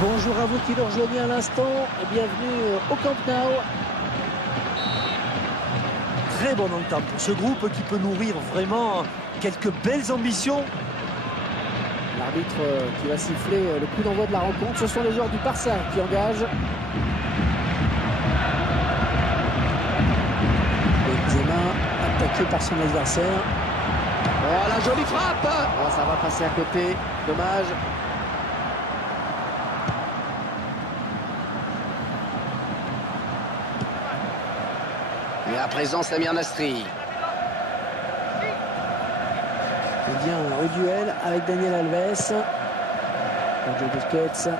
Bonjour à vous qui nous rejoignez à l'instant et bienvenue au Camp Nou. Très bonne entame pour ce groupe qui peut nourrir vraiment quelques belles ambitions. L'arbitre qui va siffler le coup d'envoi de la rencontre, ce sont les joueurs du Barça qui engagent. Benzema attaqué par son adversaire. Oh, la jolie frappe! Oh, ça va passer à côté, dommage. Et à présent, Samir Nasri. Il vient au duel avec Daniel Alves. Sergio Busquets.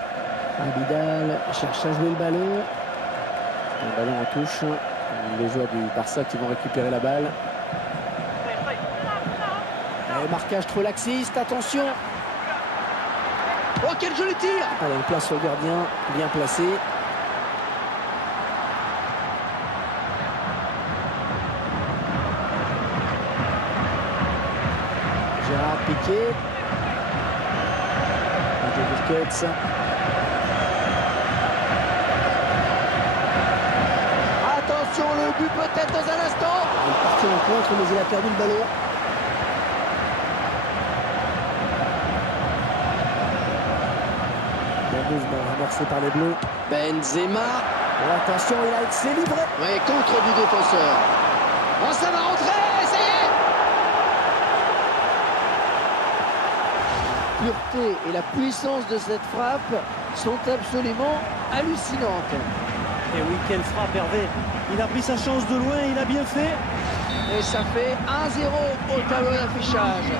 Vidal cherche à jouer le ballon. Le ballon en touche. Les joueurs du Barça qui vont récupérer la balle. Et marquage trop laxiste, attention. Oh, quel joli tir! Allez, une place sur le gardien, bien placé. Gérard Piqué. Busquets. Attention, le but peut-être dans un instant. Il est parti en contre, mais il a perdu le ballon. Bon mouvement amorcé par les Bleus. Benzema. Oh, attention, il s'est livré. Oui, contre du défenseur. Oh, ça va rentrer, ça y est! La pureté et la puissance de cette frappe sont absolument hallucinantes. Et oui, quelle frappe, Hervé. Il a pris sa chance de loin, il a bien fait. Et ça fait 1-0 au tableau d'affichage.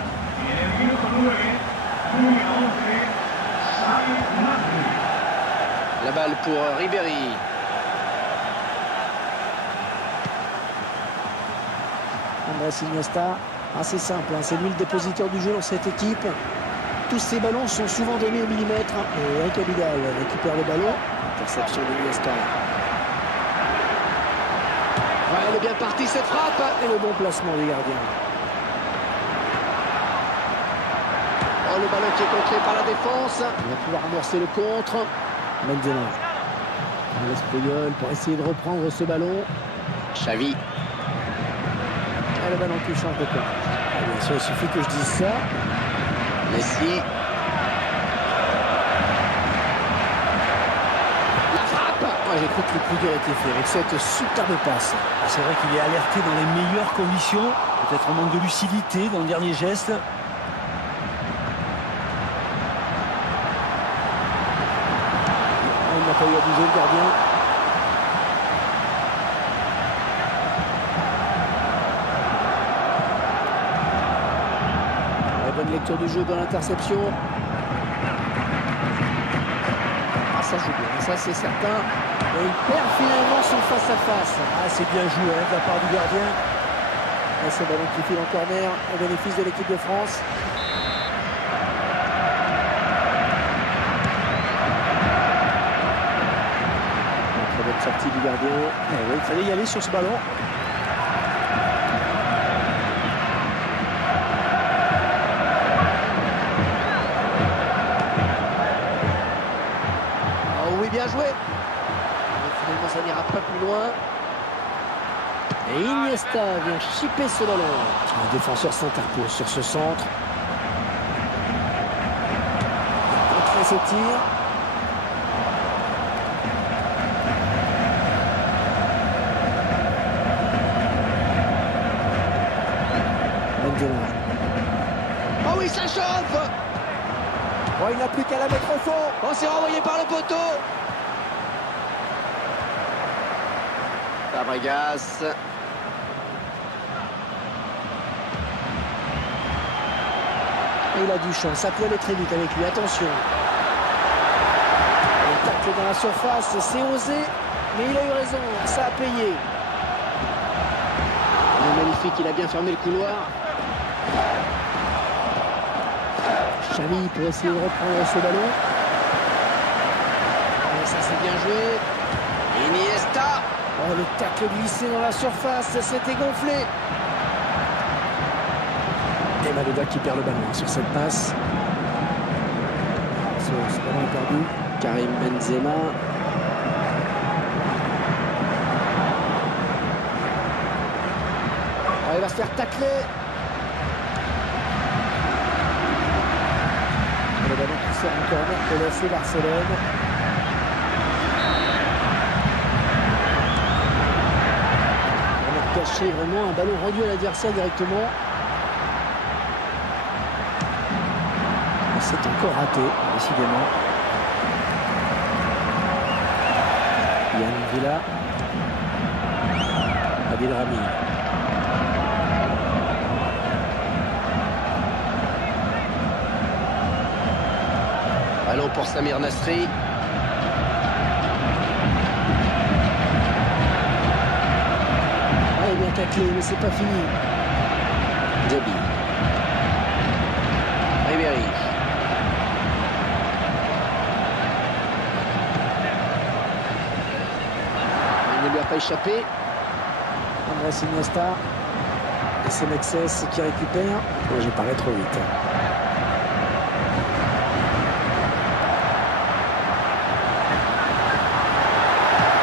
La balle pour Ribéry. Andrés Iniesta, assez simple, hein. C'est lui le dépositeur du jeu dans cette équipe. Tous ces ballons sont souvent donnés au millimètre. Et Eric Vidal récupère le ballon. Interception d'Iniesta. Ouais, elle est bien partie cette frappe. Et le bon placement du gardien. Oh, le ballon qui est contré par la défense. Il va pouvoir amorcer le contre. Benzema. On laisse Puyol pour essayer de reprendre ce ballon. Xavi. Et le ballon qui change de camp. Ah, bien sûr, il suffit que je dise ça. Messi. La frappe. Moi, j'ai cru que le plus dur était fait avec cette superbe passe. Ah, c'est vrai qu'il est alerté dans les meilleures conditions. Peut-être un manque de lucidité dans le dernier geste. Il n'a pas eu à bouger le gardien. La bonne lecture du jeu dans l'interception. Ah, ça joue bien, ça c'est certain. Et il perd finalement son face-à-face. Ah, c'est bien joué de la part du gardien. Et ce ballon qui file en corner au bénéfice de l'équipe de France. Très bonne sortie du gardien. Eh oui, il fallait y aller sur ce ballon. Oh oui, bien joué. Et finalement, ça n'ira pas plus loin. Et Iniesta vient chipper ce ballon. Le défenseur s'interpose sur ce centre. Contre ce tir. Benzema. Oh oui, ça chauffe. Oh, il n'a plus qu'à la mettre au fond. Oh, c'est renvoyé par le poteau. Fabregas. Et il a du champ. Ça peut aller très vite avec lui. Attention. Le tacle dans la surface, c'est osé. Mais il a eu raison. Ça a payé. Il est magnifique, il a bien fermé le couloir. Xavi pour essayer de reprendre ce ballon. Et ça c'est bien joué. Iniesta. Oh, le tacle glissé dans la surface, c'était gonflé. Et Malouda qui perd le ballon sur cette passe. Ce ballon est perdu. Karim Benzema. Oh, il va se faire tacler. Le ballon qui sort en corner pour lancer Barcelone. On a caché vraiment un ballon rendu à l'adversaire directement. C'est encore raté, décidément. Yann Villa. Adil Rami. Ballon pour Samir Nasri. Ah, il est bien taclé, mais c'est pas fini. Diaby. Ribéry. Il ne lui a pas échappé. Andrés Iniesta. Et c'est Mexès qui récupère. Oh, j'ai parlé trop vite.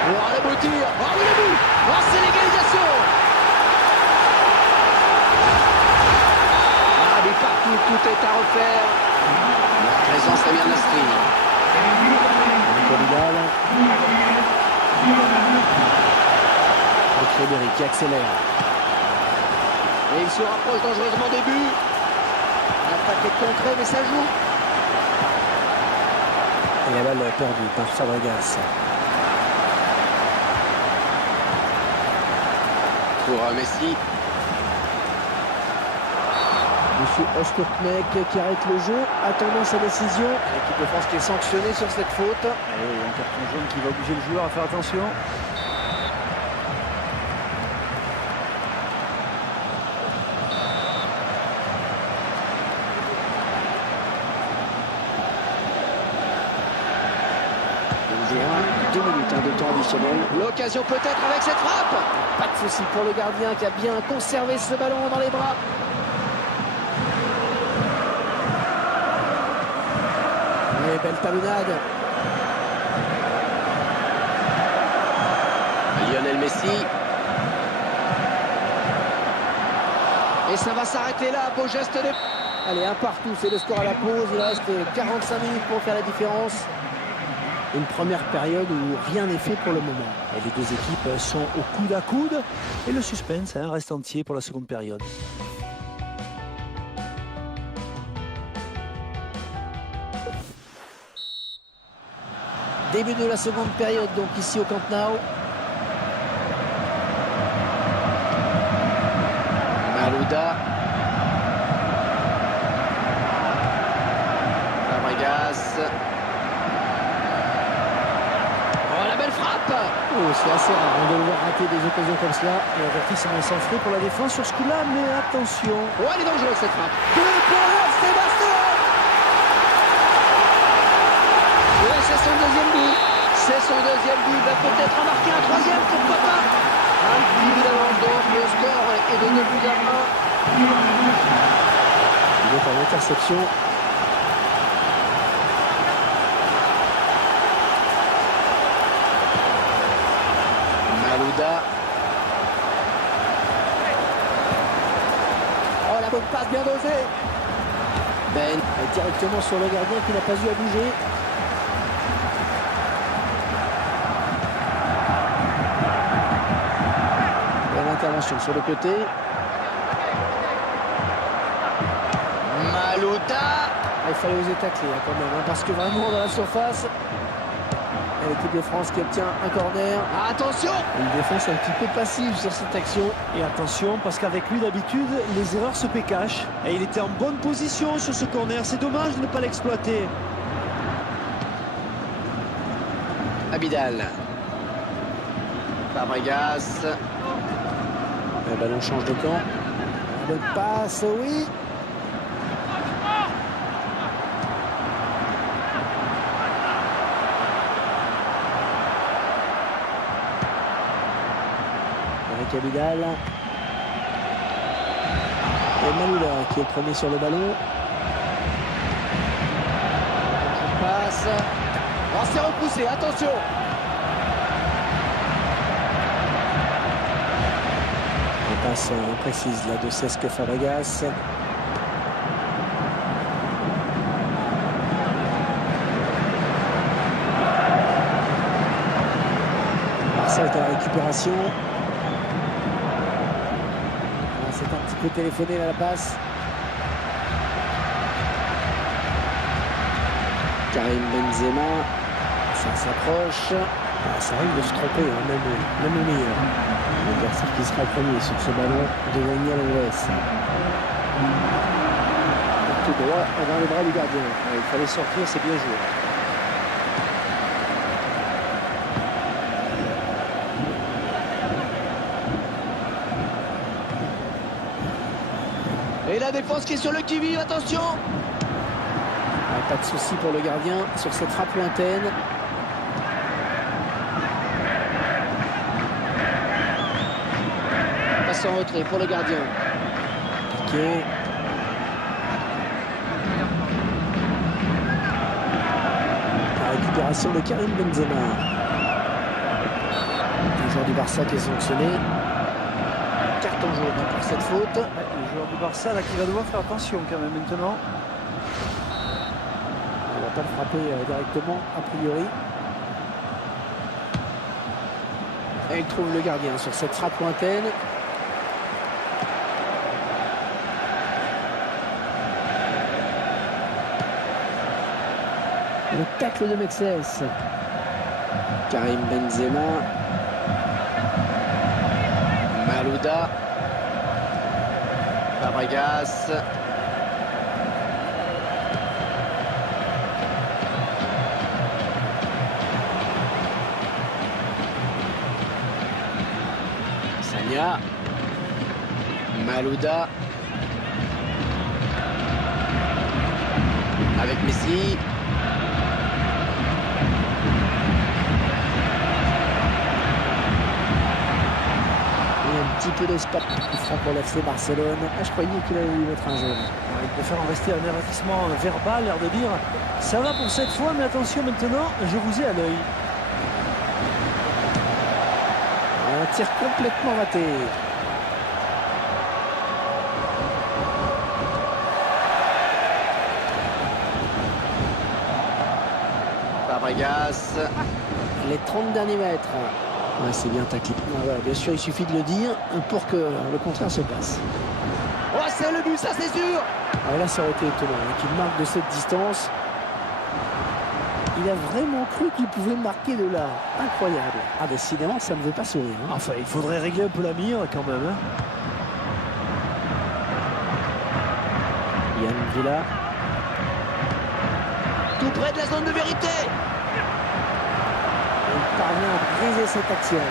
Oh, le beau tir. Oh, oui, le but. Oh, c'est l'égalisation. Ah, mais partout, tout est à refaire. La présence Samir Nasri. Nico Vidal. Et Ribéry qui accélère. Et il se rapproche dangereusement des buts. L'attaque est contrée, mais ça joue. Et la balle perdue par Fabregas. Pour Messi. Monsieur Öztürk qui arrête le jeu, attendant sa décision. L'équipe de France qui est sanctionnée sur cette faute. Et un carton jaune qui va obliger le joueur à faire attention. Il jouera 2 minutes de temps additionnel. L'occasion peut-être avec cette frappe. Pas de souci pour le gardien qui a bien conservé ce ballon dans les bras. Et belle talonnade. Lionel Messi. Et ça va s'arrêter là, beau geste de... Allez, un partout, c'est le score à la pause. Il reste 45 minutes pour faire la différence. Une première période où rien n'est fait pour le moment. Et les deux équipes sont au coude à coude. Et le suspense reste entier pour la seconde période. Début de la seconde période, donc ici au Camp Nou. Malouda. Fabregas. Oh, la belle frappe. Oh, c'est assez rare de le voir rater des occasions comme cela. Et avertissement sans frais pour la défense sur ce coup-là, mais attention. Oh, elle est dangereuse cette frappe. But pour FC Barcelone. Ouais, c'est son deuxième but. C'est son deuxième but. Il va peut-être en marquer un troisième, pourquoi pas. Un petit but d'avance donc. Le score est de 2 buts à 1. Il est en interception. Malouda. Oh, la bonne passe bien dosée. Ben. Et directement sur le gardien qui n'a pas eu à bouger. Bonne intervention sur le côté. Malouda. Ah, il fallait oser tacler quand même, hein, parce que vraiment dans la surface, et l'équipe de France qui obtient un corner. Attention. Une défense un petit peu passive sur cette action. Et attention, parce qu'avec lui, d'habitude, les erreurs se cachent. Et il était en bonne position sur ce corner. C'est dommage de ne pas l'exploiter. Abidal. Fabregas. Le ballon change de camp. Bonne passe, oui. Abidal. Et Malouda qui est le premier sur le ballon. Passe. Oh, c'est repoussé, attention. On passe imprécise là de Cesc Fabregas. Marcel est à la récupération. C'est un petit peu téléphoné là, la passe. Karim Benzema, ça s'approche. Ça arrive de se tromper, hein, même le meilleur. L'adversaire qui sera premier sur ce ballon de Daniel Alves. Tout droit dans les bras du gardien. Il fallait sortir, c'est bien joué. Et la défense qui est sur le qui-vive, attention. Pas de souci pour le gardien sur cette frappe lointaine. Passe en retrait pour le gardien. Piqué. La récupération de Karim Benzema. Le joueur du Barça qui est sanctionné. Carton jaune pour cette faute. Le joueur du Barça là qui va devoir faire attention quand même maintenant. On ne va pas le frapper directement a priori. Et il trouve le gardien sur cette frappe lointaine. Le tacle de Mexès. Karim Benzema. Malouda. Fabregas. Sagna. Malouda. Avec Messi. Un petit peu d'espace qui fera pour l'FC Barcelone. Je croyais qu'il allait lui mettre un jaune. Il préfère en rester un avertissement verbal, l'air de dire ça va pour cette fois, mais attention maintenant, je vous ai à l'œil. Un tir complètement raté. Fabregas. Les 30 derniers mètres. Ouais, c'est bien taclé. Ouais, bien sûr, il suffit de le dire pour que le contraire se passe. Oh, c'est le but, ça c'est sûr. Là, ça aurait été étonnant qu'il marque de cette distance. Il a vraiment cru qu'il pouvait marquer de là. Incroyable. Ah, décidément, ça ne veut pas sourire. Hein. Enfin, il faudrait régler un peu la mire quand même. Hein. Yann Villa. Tout près de la zone de vérité. Il parvient à briser cette action.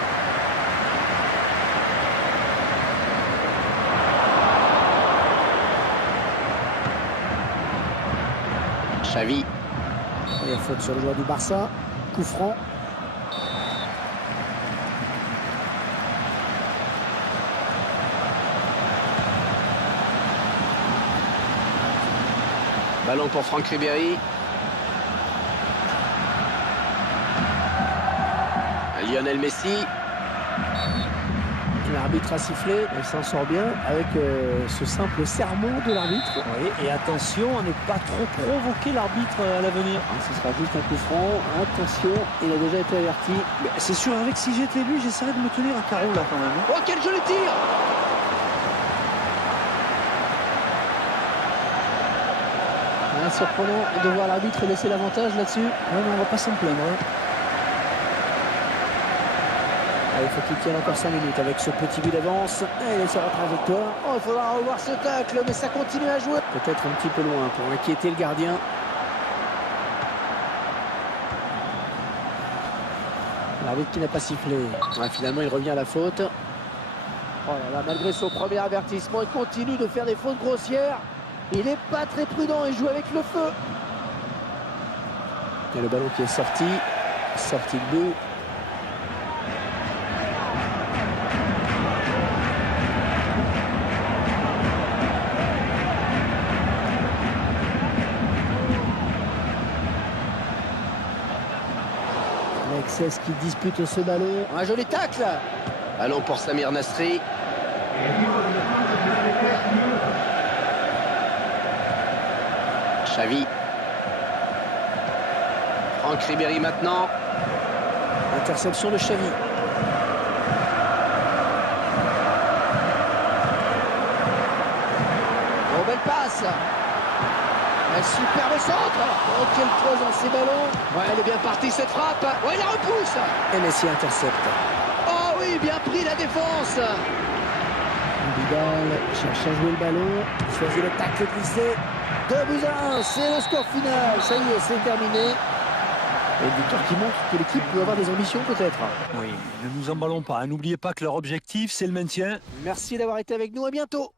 Xavi. Il y a faute sur le joueur du Barça. Coup franc. Ballon pour Franck Ribéry. Lionel Messi. L'arbitre a sifflé, il s'en sort bien avec ce simple sermon de l'arbitre. Oui, et attention à ne pas trop provoquer l'arbitre à l'avenir. Ce sera juste un coup franc. Attention, il a déjà été averti. C'est sûr, avec si j'étais lui, j'essaierais de me tenir à carreau là quand même. Oh, quel joli tir. Surprenant de voir l'arbitre laisser l'avantage là-dessus. Ouais, mais on va pas s'en plaindre. Hein. Il faut qu'il tienne encore 5 minutes avec ce petit but d'avance. Et il est sur la trajectoire. Oh, il faudra revoir ce tacle, mais ça continue à jouer. Peut-être un petit peu loin pour inquiéter le gardien. L'arbitre qui n'a pas sifflé. Finalement, il revient à la faute. Oh là là, malgré son premier avertissement, il continue de faire des fautes grossières. Il n'est pas très prudent, il joue avec le feu. Il y a le ballon qui est sorti. Sortie de but. Garcès qui dispute ce ballon. Un joli tacle. Ballon pour Samir Nasri. Xavi. Franck Ribéry maintenant. Interception de Xavi. Oh, belle passe. Un superbe centre. Oh, quelle pose dans ces ballons. Ouais, elle est bien partie cette frappe. Ouais, il la repousse. Et Messi intercepte. Oh oui, bien pris la défense. Vidal cherche à jouer le ballon. Il choisit le tacle glissé. 2-1, c'est le score final. Ça y est, c'est terminé. Et une victoire qui montre que l'équipe peut avoir des ambitions peut-être. Oui, ne nous emballons pas. N'oubliez pas que leur objectif, c'est le maintien. Merci d'avoir été avec nous. À bientôt.